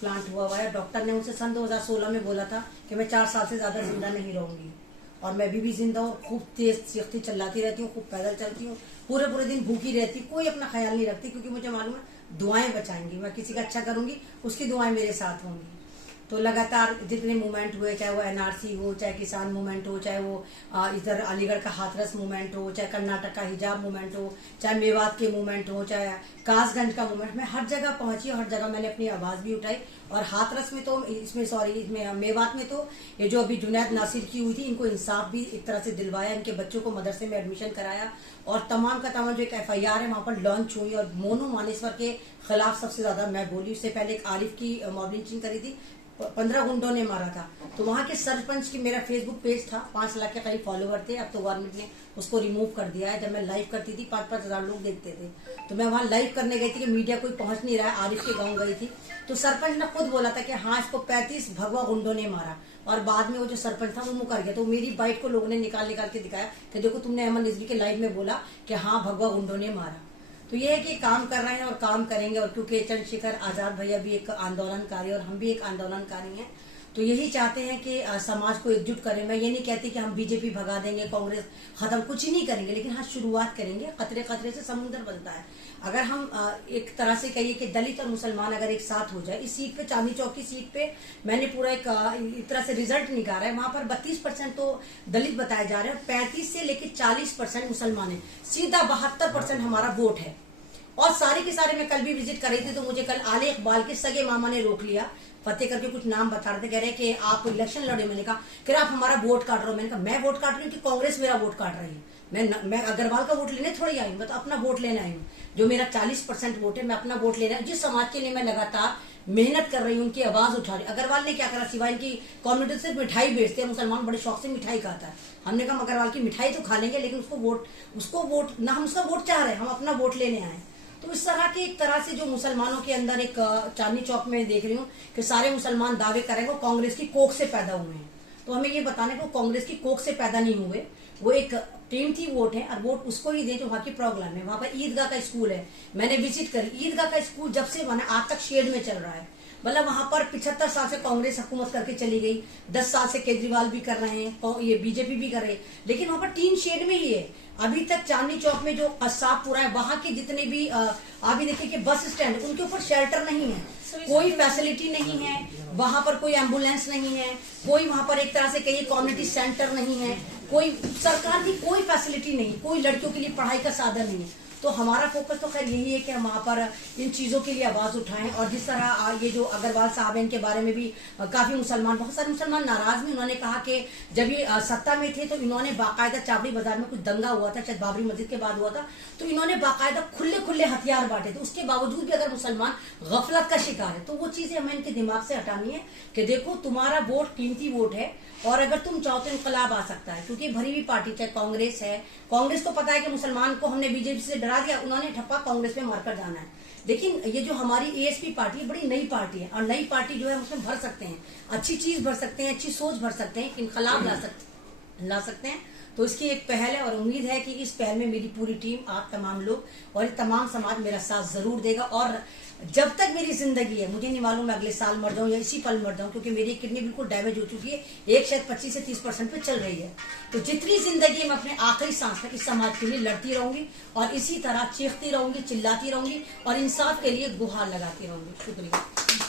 Transplant हुआ है। Doctor ने मुझसे सन 2016 में बोला था कि मैं 4 साल से ज्यादा जिंदा नहीं रहूंगी, और मैं अभी भी जिंदा हूँ। खूब तेज चीखती चिल्लाती रहती हूँ, खूब पैदल चलती हूँ, पूरे पूरे दिन भूखी रहती, कोई अपना ख्याल नहीं रखती, क्योंकि मुझे मालूम है दुआएं बचाएंगी। मैं किसी का अच्छा करूंगी, उसकी दुआएं मेरे साथ होंगी। तो लगातार जितने मूवमेंट हुए, चाहे वो एनआरसी हो, चाहे किसान मूवमेंट हो, चाहे वो इधर अलीगढ़ का हाथरस मूवमेंट हो, चाहे कर्नाटक का हिजाब मूवमेंट हो, चाहे मेवात के मूवमेंट हो, चाहे कासगंज का मूवमेंट, मैं हर जगह पहुंची, हर जगह मैंने अपनी आवाज भी उठाई। और हाथरस में तो इसमें मेवात में तो ये जो अभी जुनैद नासिर की हुई थी, इनको इंसाफ भी एक तरह से दिलवाया, इनके बच्चों को मदरसे में एडमिशन कराया, और तमाम का तमाम जो एक FIR है वहां पर लॉन्च हुई। और मोनू मानेसवर के खिलाफ सबसे ज्यादा मैं बोली। उससे पहले एक आरिफ की मॉब लिंचिंग करी थी, 15 गुंडों ने मारा था। तो वहां के सरपंच की, मेरा फेसबुक पेज था, 5 लाख के करीब फॉलोवर थे। अब तो गवर्नमेंट ने उसको रिमूव कर दिया है। जब मैं लाइव करती थी 5-5 हजार लोग देखते थे। तो मैं वहां लाइव करने गई थी कि मीडिया कोई पहुंच नहीं रहा है, आरिफ के गांव गई थी। तो सरपंच ने खुद बोला था कि हाँ, इसको 35 भगवा गुंडों ने मारा, और बाद में वो जो सरपंच था वो मुकर गया। तो मेरी बाइट को लोगों ने निकाल के दिखाया कि देखो, तुमने अहमद रिजवी के लाइव में बोला कि हाँ भगवा गुंडों ने मारा। तो ये है कि काम कर रहे हैं और काम करेंगे। और क्योंकि चंद्रशेखर आजाद भैया भी एक आंदोलनकारी और हम भी एक आंदोलनकारी हैं, तो यही चाहते हैं कि समाज को एकजुट करें। मैं ये नहीं कहती कि हम बीजेपी भगा देंगे, कांग्रेस खत्म, कुछ ही नहीं करेंगे, लेकिन हाँ शुरुआत करेंगे। खतरे खतरे से समुद्र बनता है। अगर हम एक तरह से कहिए कि दलित और मुसलमान अगर एक साथ हो जाए, इस सीट पे, चांदनी चौक की सीट पे मैंने पूरा एक तरह से रिजल्ट निकाला है। वहां पर 32% तो दलित बताए जा रहे हैं, 35 से लेकर 40% मुसलमान है, सीधा 72% हमारा वोट है। और सारे के सारे, मैं कल भी विजिट कर रही थी, तो मुझे कल आले इकबाल के सगे मामा ने रोक लिया, फतेह करके कुछ नाम बता रहे थे, कह रहे कि आप इलेक्शन लड़े। मैंने कहा कि आप हमारा वोट काट रहे हो। मैंने कहा मैं वोट काट रही हूँ कि कांग्रेस मेरा वोट काट रही है। मैं अग्रवाल का वोट लेने थोड़ी आई हूँ, मैं तो अपना वोट लेने आई हूँ। जो मेरा 40% वोट है, मैं अपना वोट लेना है। जिस समाज के लिए मैं लगातार मेहनत कर रही हूँ, उनकी आवाज उठा रही। अग्रवाल ने क्या करा, सिवाय इनकी कम्युनिटी सिर्फ मिठाई बेचते हैं, मुसलमान बड़े शौक से मिठाई खाता है। हमने कहा अग्रवाल की मिठाई तो खा लेंगे, लेकिन उसको वोट ना, हम उसका वोट चाह रहे हैं, हम अपना वोट लेने आए। तो इस तरह की एक तरह से जो मुसलमानों के अंदर एक चांदनी चौक में देख रही हूँ कि सारे मुसलमान दावे करेंगे कांग्रेस की कोख से पैदा हुए हैं। तो हमें ये बताने को कांग्रेस की कोख से पैदा नहीं हुए, वो एक कीमती वोट है, और वोट उसको ही दे जो वहाँ की प्रॉब्लम है। वहां पर ईदगाह का स्कूल है, मैंने विजिट करी। ईदगाह का स्कूल जब से बना आज तक शेड में चल रहा है। मतलब वहां पर 75 साल से कांग्रेस हुकूमत करके चली गई, 10 साल से केजरीवाल भी कर रहे हैं, ये बीजेपी भी कर रहे हैं, लेकिन वहां पर टीन शेड में ही है। अभी तक चांदनी चौक में जो कसाबपुरा है, वहां के जितने भी अभी देखिए कि बस स्टैंड, उनके ऊपर शेल्टर नहीं है, कोई फैसिलिटी नहीं है, वहां पर कोई एम्बुलेंस नहीं है, कोई वहां पर एक तरह से कहिए कम्युनिटी सेंटर नहीं है, कोई सरकार की कोई फैसिलिटी नहीं, कोई लड़कियों के लिए पढ़ाई का साधन नहीं है। तो हमारा फोकस तो खैर यही है कि हम वहां पर इन चीजों के लिए आवाज उठाएं। और जिस तरह ये जो अग्रवाल साहब है, इनके बारे में भी काफी मुसलमान, बहुत सारे मुसलमान नाराज भी। उन्होंने कहा कि जब ये सत्ता में थे तो इन्होंने बाकायदा, चाबड़ी बाजार में कुछ दंगा हुआ था, शायद बाबरी मस्जिद के बाद हुआ था, तो इन्होंने बाकायदा खुले हथियार बांटे थे। उसके बावजूद भी अगर मुसलमान गफलत का शिकार है, तो वो चीजें हमें इनके दिमाग से हटानी है कि देखो तुम्हारा वोट कीमती वोट है, और अगर तुम चाहो तो इंकलाब आ सकता है। क्योंकि भरी हुई पार्टी चाहे कांग्रेस है, कांग्रेस को पता है कि मुसलमान को हमने बीजेपी से डरा दिया, उन्होंने ठप्पा कांग्रेस में मारकर जाना है। लेकिन ये जो हमारी ASP पार्टी है, बड़ी नई पार्टी है, और नई पार्टी जो है उसमें भर सकते हैं, अच्छी चीज भर सकते हैं, अच्छी सोच भर सकते हैं, इंकलाब ला सकते हैं। तो इसकी एक पहल है, और उम्मीद है कि इस पहल में मेरी पूरी टीम, आप तमाम लोग और तमाम समाज मेरा साथ जरूर देगा। और जब तक मेरी जिंदगी है, मुझे नहीं मालूम मैं अगले साल मर जाऊं या इसी पल मर जाऊं, क्योंकि मेरी किडनी बिल्कुल डैमेज हो चुकी है, एक शायद 25 से 30% पे चल रही है। तो जितनी जिंदगी मैं अपने आखिरी सांस तक इस समाज के लिए लड़ती रहूंगी, और इसी तरह चीखती रहूंगी, चिल्लाती रहूंगी, और इंसाफ के लिए गुहार लगाती रहूंगी। शुक्रिया।